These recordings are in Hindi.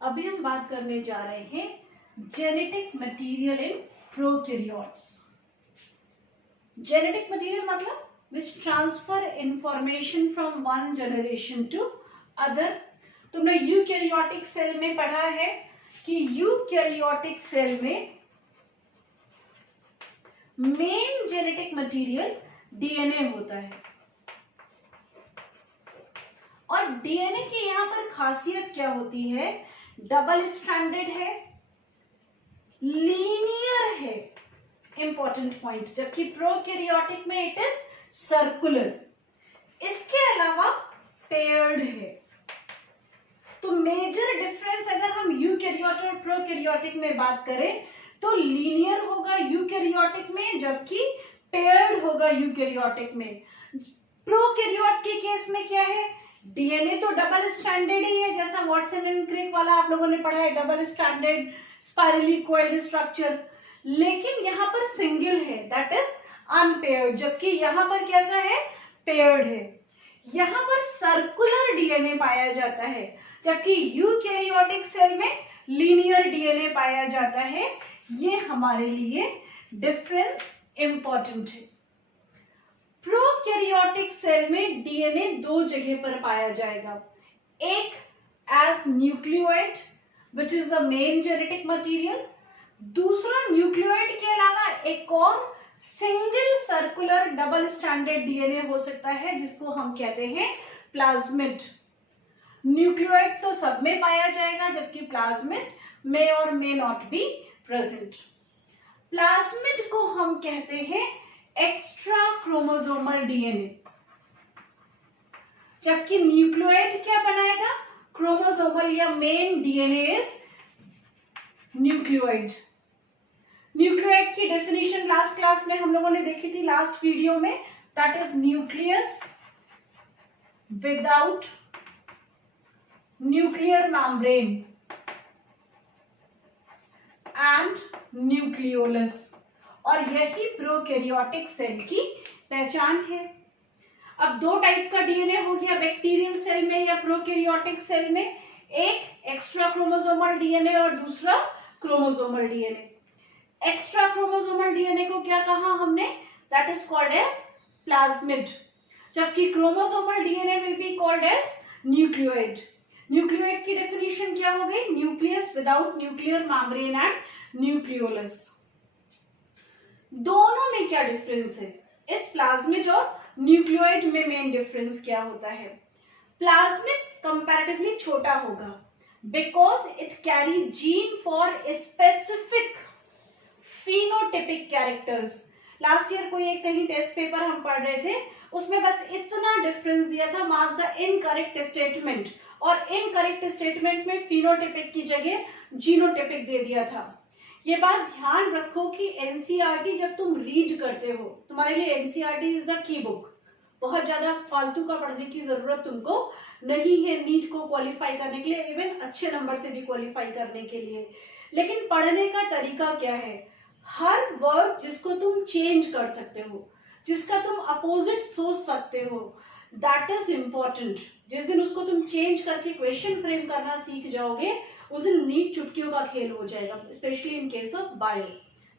अभी हम बात करने जा रहे हैं genetic material in prokaryotes. Genetic material मतलब which transfer information from one generation to other. तुमने यूकैरियोटिक सेल में पढ़ा है कि यूकैरियोटिक सेल में मेन जेनेटिक मटेरियल डीएनए होता है और डीएनए की यहां पर खासियत क्या होती है, डबल स्ट्रैंडेड है, लीनियर है, इंपॉर्टेंट पॉइंट, जबकि प्रोकैरियोटिक में इट इज सर्कुलर। इसके अलावा पेयर्ड है। तो मेजर डिफरेंस अगर हम यूकैरियोट और प्रोकैरियोटिक में बात करें तो लीनियर होगा यूकैरियोटिक में, जबकि पेयर्ड होगा यूकैरियोटिक में। प्रोकैरियोट के केस में क्या है, डीएनए तो डबल स्ट्रैंडेड ही है, जैसा वॉटसन एंड क्रिक वाला आप लोगों ने पढ़ा है, double stranded spirally coiled structure, लेकिन यहाँ पर सिंगल है, दैट इज अनपेयर्ड, जबकि यहाँ पर कैसा है, पेयर्ड है। यहाँ पर सर्कुलर डीएनए पाया जाता है, जबकि यूकैरियोटिक सेल में लीनियर डीएनए पाया जाता है। ये हमारे लिए डिफरेंस इंपॉर्टेंट है। प्रोकैरियोटिक सेल में डीएनए दो जगह पर पाया जाएगा, एक as nucleoid which is the main genetic material, दूसरा न्यूक्लियोइड के अलावा एक और single circular double stranded DNA हो सकता है जिसको हम कहते हैं प्लाज्मिड। न्यूक्लियोइड तो सब में पाया जाएगा, जबकि प्लाज्मिड मे और may not be present. Plasmid को हम कहते हैं एक्स्ट्रा क्रोमोसोमल डीएनए, जबकि न्यूक्लियोइड क्या बनाएगा, क्रोमोसोमल या main DNA is nucleoid. Nucleoid की डेफिनेशन लास्ट क्लास में हम लोगों ने देखी थी, लास्ट वीडियो में, that is nucleus without nuclear membrane and nucleolus, और यही प्रोकैरियोटिक सेल की पहचान है। अब दो टाइप का डीएनए हो गया बैक्टीरियल सेल में या प्रोकैरियोटिक सेल में, एक एक्स्ट्रा क्रोमोसोमल डीएनए और दूसरा chromosomal DNA. Extra chromosomal DNA को क्या कहा हमने, that is called as plasmid, जबकि chromosomal DNA will be called as nucleoid. Nucleoid की डेफिनेशन क्या हो गई, nucleus without nuclear membrane and nucleolus. दोनों में क्या डिफरेंस है, इस प्लाज्मिड और न्यूक्लियोइड में मेन डिफरेंस क्या होता है, प्लाज्मिड कंपैरेटिवली छोटा होगा because it carry gene for specific phenotypic characters. Last year कोई एक कहीं टेस्ट पेपर हम पढ़ रहे थे, उसमें बस इतना डिफरेंस दिया था, मार्क द इनकरेक्ट स्टेटमेंट, और इनकरेक्ट स्टेटमेंट में phenotypic की जगह जीनोटिपिक दे दिया था। ये बात ध्यान रखो कि एनसीईआरटी जब तुम रीड करते हो, तुम्हारे लिए NCERT is the key book, बहुत ज्यादा फालतू का पढ़ने की जरूरत तुमको नहीं है नीट को क्वालिफाई करने के लिए, इवन अच्छे नंबर से भी क्वालिफाई करने के लिए। लेकिन पढ़ने का तरीका क्या है, हर वर्ड जिसको तुम चेंज कर सकते हो, जिसका तुम अपोजिट सोच सकते हो, दैट इज इंपॉर्टेंट। जिस दिन उसको तुम चेंज करके क्वेश्चन फ्रेम करना सीख जाओगे, उस दिन नीट चुटकियों का खेल हो जाएगा, specially in case of bio.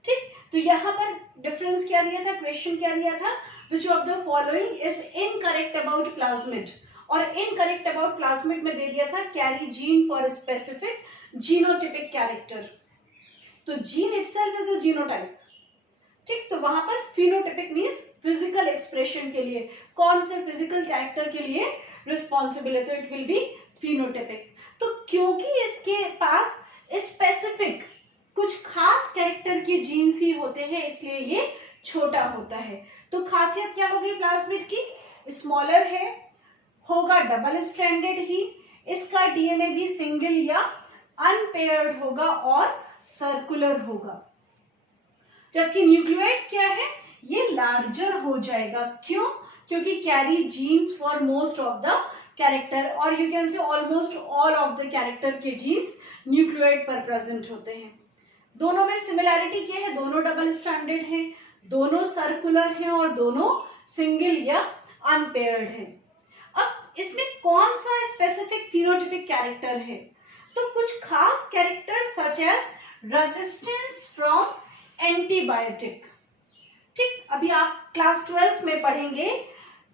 ठीक, तो यहाँ पर डिफरेंस क्या दिया था, क्वेश्चन क्या दिया था, which of the following is incorrect about plasmid, और इनकरेक्ट अबाउट प्लाज्मिड में दे दिया था carry gene for specific genotypic character. तो gene itself is a genotype. ठीक, तो वहां पर फिनोटिपिक मींस फिजिकल एक्सप्रेशन के लिए, कौन से फिजिकल कैरेक्टर के लिए रिस्पॉन्सिबल है, तो इट विल बी फिनोटिपिक। तो क्योंकि इसके पास स्पेसिफिक कुछ खास कैरेक्टर के जीन्स ही होते हैं, इसलिए ये छोटा होता है। तो खासियत क्या होगी प्लाज्मिड की, स्मॉलर है, होगा डबल स्ट्रैंडेड ही, इसका डीएनए भी सिंगल या अनपेयर्ड होगा और सर्कुलर होगा। जबकि न्यूक्लियोइड क्या है, ये लार्जर हो जाएगा, क्यों, क्योंकि carry genes for most of the character, और you can say almost all of the character के जीन्स न्यूक्लियोइड पर प्रेजेंट होते हैं। दोनों में सिमिलैरिटी क्या है, दोनों डबल स्ट्रैंडेड हैं, दोनों सर्कुलर हैं और दोनों सिंगल या अनपेयर्ड हैं। अब इसमें कौन सा स्पेसिफिक फिनोटिपिक कैरेक्टर है, तो कुछ खास characters such as resistance from antibiotic. ठीक, अभी आप क्लास 12 में पढ़ेंगे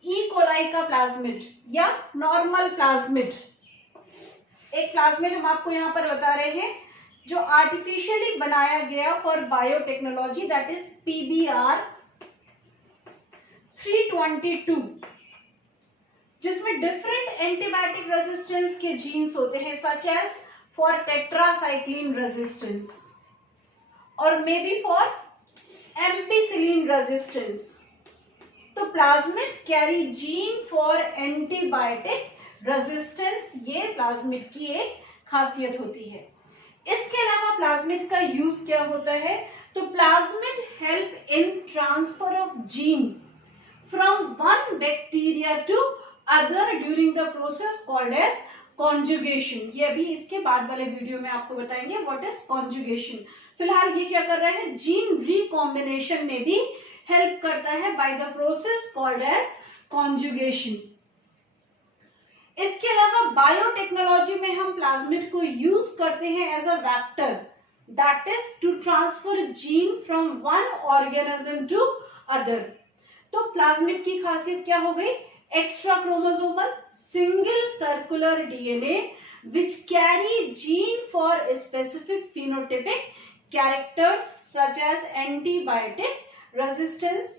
ई कोलाई का प्लाज्मिड या नॉर्मल प्लाज्मिड। एक प्लाज्मिड हम आपको यहाँ पर बता रहे हैं जो आर्टिफिशियली बनाया गया for biotechnology, that is PBR 322, जिसमें डिफरेंट एंटीबायोटिक रेजिस्टेंस के जीन्स होते हैं such as for tetracycline resistance और may be for ampicillin resistance. तो plasmid carry gene for antibiotic resistance, ये प्लाज्मिड की एक खासियत होती है। इसके अलावा प्लाज्मिड का यूज क्या होता है, तो plasmid help in transfer of gene from one bacteria to other during the process called as conjugation. ये अभी इसके बाद वाले वीडियो में आपको बताएंगे व्हाट इज कॉन्जुगेशन। फिलहाल ये क्या कर रहा है, जीन रिकॉम्बिनेशन में भी हेल्प करता है by the process called as conjugation. इसके अलावा बायोटेक्नोलॉजी में हम प्लाज्मिड को यूज करते हैं as a vector, that is to transfer gene from one organism to other. तो प्लाज्मिड की खासियत क्या हो गई, extra chromosomal single circular DNA which carry gene for specific phenotypic characters such as antibiotic resistance.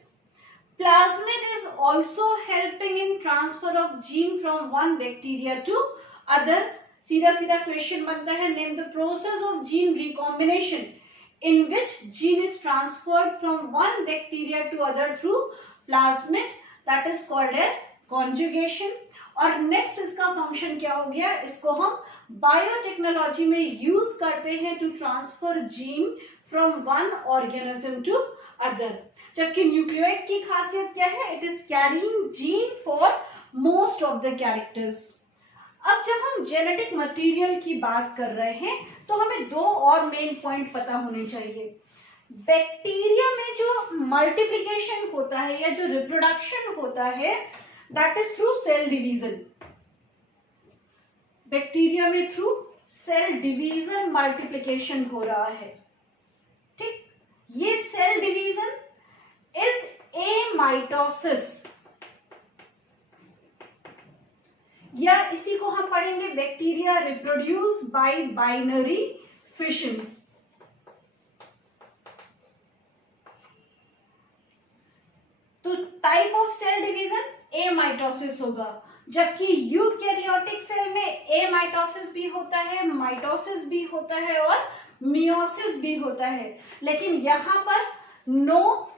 Plasmid is also helping in transfer of gene from one bacteria to other. सीधा सीधा क्वेश्चन बनता है, name the process of gene recombination in which gene is transferred from one bacteria to other through plasmid, that is called as conjugation. और नेक्स्ट इसका फंक्शन क्या हो गया, इसको हम बायोटेक्नोलॉजी में यूज करते हैं to transfer gene from one organism to other. जबकि न्यूक्लियोइड की खासियत क्या है, it is carrying gene for most of the characters. अब जब हम जेनेटिक मटेरियल की बात कर रहे हैं तो हमें दो और मेन पॉइंट पता होने चाहिए। बैक्टीरिया में जो मल्टीप्लिकेशन होता है या जो रिप्रोडक्शन होता है, that is through cell division. Bacteria में थ्रू सेल डिवीजन मल्टीप्लिकेशन हो रहा है। ठीक, ये सेल डिवीजन इज एमाइटोसिस, या इसी को हम पढ़ेंगे bacteria reproduce by binary fission. तो type of cell division amitosis होगा, जबकि यूकैरियोटिक सेल में एमाइटोसिस भी होता है, माइटोसिस भी होता है और मियोसिस भी होता है। लेकिन यहां पर no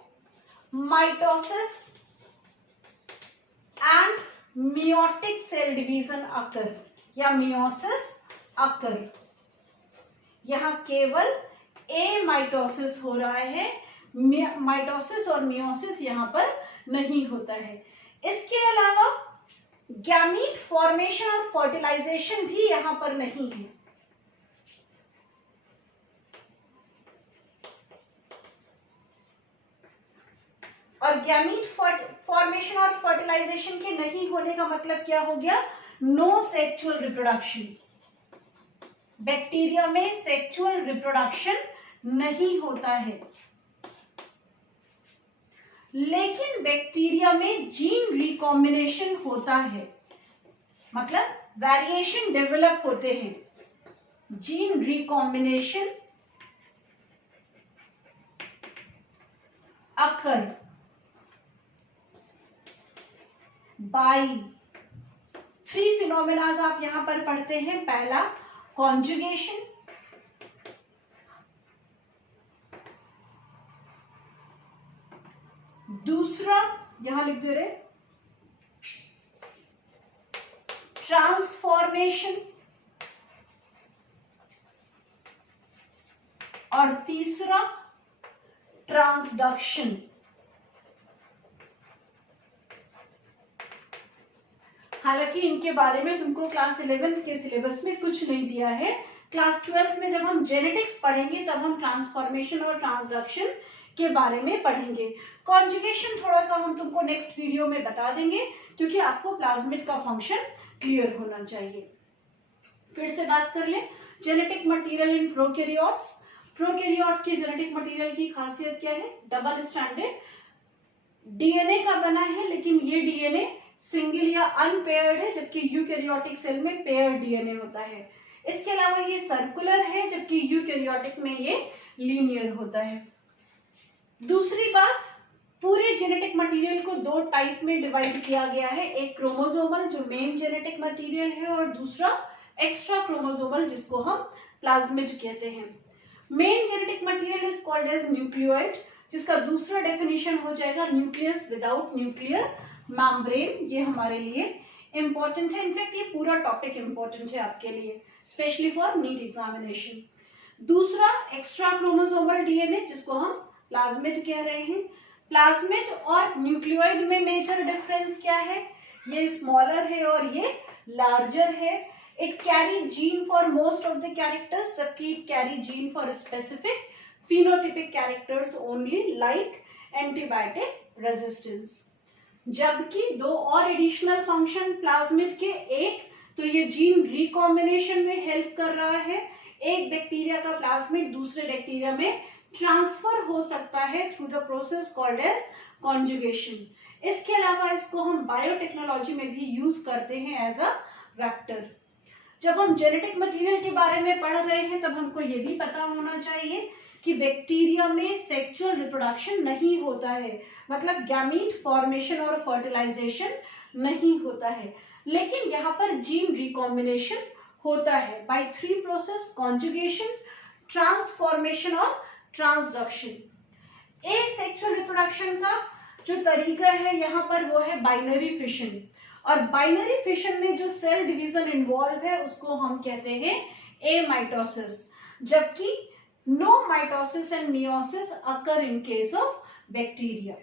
mitosis and meiotic cell division occur या मियोसिस अकर। यहां केवल एमाइटोसिस हो रहा है, माइटोसिस और मियोसिस यहां पर नहीं होता है। इसके अलावा गैमीट फॉर्मेशन और फर्टिलाइजेशन भी यहां पर नहीं है। और गैमीट फॉर्मेशन और फर्टिलाइजेशन के नहीं होने का मतलब क्या हो गया, नो सेक्सुअल रिप्रोडक्शन। बैक्टीरिया में सेक्सुअल रिप्रोडक्शन नहीं होता है, लेकिन बैक्टीरिया में जीन रिकॉम्बिनेशन होता है, मतलब वेरिएशन डेवलप होते हैं। जीन रिकॉम्बिनेशन अकर बाय 3 फिनोमेनाज आप यहां पर पढ़ते हैं। पहला कॉन्जुगेशन, दूसरा यहां लिख दे रहे ट्रांसफॉर्मेशन, और तीसरा ट्रांसडक्शन। हालांकि इनके बारे में तुमको क्लास 11th के सिलेबस में कुछ नहीं दिया है। क्लास 12th में जब हम जेनेटिक्स पढ़ेंगे तब हम ट्रांसफॉर्मेशन और ट्रांसडक्शन के बारे में पढ़ेंगे। कॉन्जुगेशन थोड़ा सा हम तुमको नेक्स्ट वीडियो में बता देंगे, क्योंकि आपको प्लाज्मिड का फंक्शन क्लियर होना चाहिए। फिर से बात कर ले genetic material in prokaryotes. Prokaryote के जेनेटिक मटेरियल की खासियत क्या है? डबल स्ट्रैंडेड डीएनए का बना है, लेकिन ये डीएनए सिंगल या अनपेयर्ड है, जबकि यूकैरियोटिक सेल में पेयर्ड डीएनए होता है। इसके अलावा ये सर्कुलर है, जबकि यूकैरियोटिक में ये लीनियर होता है। दूसरी बात, पूरे जेनेटिक मटेरियल को दो टाइप में डिवाइड किया गया है, एक क्रोमोसोमल जो मेन जेनेटिक मटेरियल है, और दूसरा एक्स्ट्रा क्रोमोसोमल जिसको हम प्लाज्मिड कहते हैं। Main genetic material is called as nucleoid, जिसका दूसरा डेफिनेशन हो जाएगा न्यूक्लियस विदाउट न्यूक्लियर मेम्ब्रेन। ये हमारे लिए इंपॉर्टेंट है, इनफैक्ट ये पूरा टॉपिक इंपॉर्टेंट है आपके लिए, स्पेशली फॉर नीट एग्जामिनेशन। दूसरा एक्स्ट्रा क्रोमोसोमल डीएनए जिसको हम प्लाज्मिड कह रहे हैं। प्लाज्मिड और न्यूक्लियोइड में मेजर डिफरेंस क्या है? ये स्मॉलर है और ये लार्जर है। It carry gene for most of the characters, जबकि it carry gene for specific phenotypic characters only, like antibiotic resistance. जबकि दो और एडिशनल फंक्शन प्लाज्मिड के, एक तो ये जीन रिकॉम्बिनेशन में हेल्प कर रहा है, एक बैक्टीरिया का प्लाज्मिड दूसरे बैक्टीरिया में ट्रांसफर हो सकता है through the process called as conjugation. इसके अलावा इसको हम बायोटेक्नोलॉजी में भी यूज करते हैं एज अ वेक्टर। जब हम जेनेटिक मटेरियल के बारे में पढ़ रहे हैं तब हमको ये भी पता होना चाहिए कि बैक्टीरिया में सेक्सुअल रिप्रोडक्शन नहीं होता है, मतलब गैमीट फॉर्मेशन और फर्टिलाइजेशन नहीं होता है, लेकिन यहाँ पर जीन रिकॉम्बिनेशन होता है बाय 3 प्रोसेस, कॉन्जुगेशन, ट्रांसफॉर्मेशन और ट्रांसडक्शन। एसेक्सुअल रिप्रोडक्शन का जो तरीका है यहाँ पर वो है बाइनरी फिशन, और बाइनरी फिशन में जो सेल डिवीजन इन्वॉल्व है उसको हम कहते हैं एमाइटोसिस, जबकि no mitosis and meiosis occur in case of bacteria.